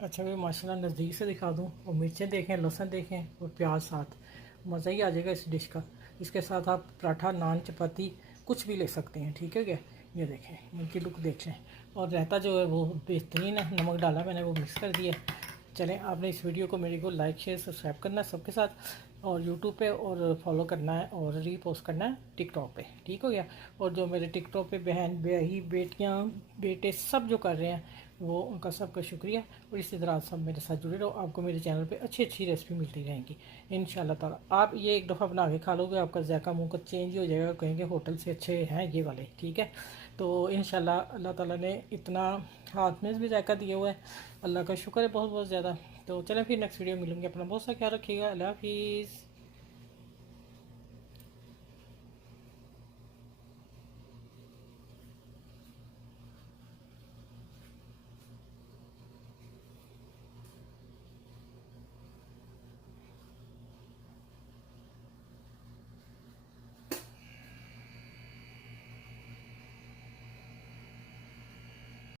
अच्छा भाई माशाल्लाह नज़दीक से दिखा दूँ और मिर्चें देखें, लहसुन देखें और प्याज साथ, मज़ा ही आ जाएगा इस डिश का। इसके साथ आप पराठा, नान, चपाती कुछ भी ले सकते हैं। ठीक है क्या? ये देखें, इनकी लुक देख लें। और रायता जो है वो बेहतरीन है, नमक डाला मैंने, वो मिक्स कर दिया। चलें, आपने इस वीडियो को मेरे को लाइक शेयर सब्सक्राइब करना है सबके साथ, और यूट्यूब पे और फॉलो करना है और रीपोस्ट करना है टिकटॉक पे। ठीक हो गया? और जो मेरे टिकटॉक पे बहन भाई बेटियाँ बेटे सब जो कर रहे हैं, वो उनका सबका शुक्रिया। और इसी तरह सब मेरे साथ जुड़े रहो, आपको मेरे चैनल पे अच्छी अच्छी रेसिपी मिलती रहेंगी इंशाल्लाह ताला। आप ये एक दफ़ा बना के खा लोगे, आपका जायका मुँह का चेंज ही हो जाएगा, कहेंगे होटल से अच्छे हैं ये वाले। ठीक है? तो इंशाल्लाह अल्लाह ताला ने इतना हाथ में भी जायका दिया हुआ है, अल्लाह का शुक्र है बहुत बहुत ज़्यादा। तो चलें फिर नेक्स्ट वीडियो मिलूँगी। अपना बहुत सा ख्याल रखिएगा। अल्लाह हाफिज़।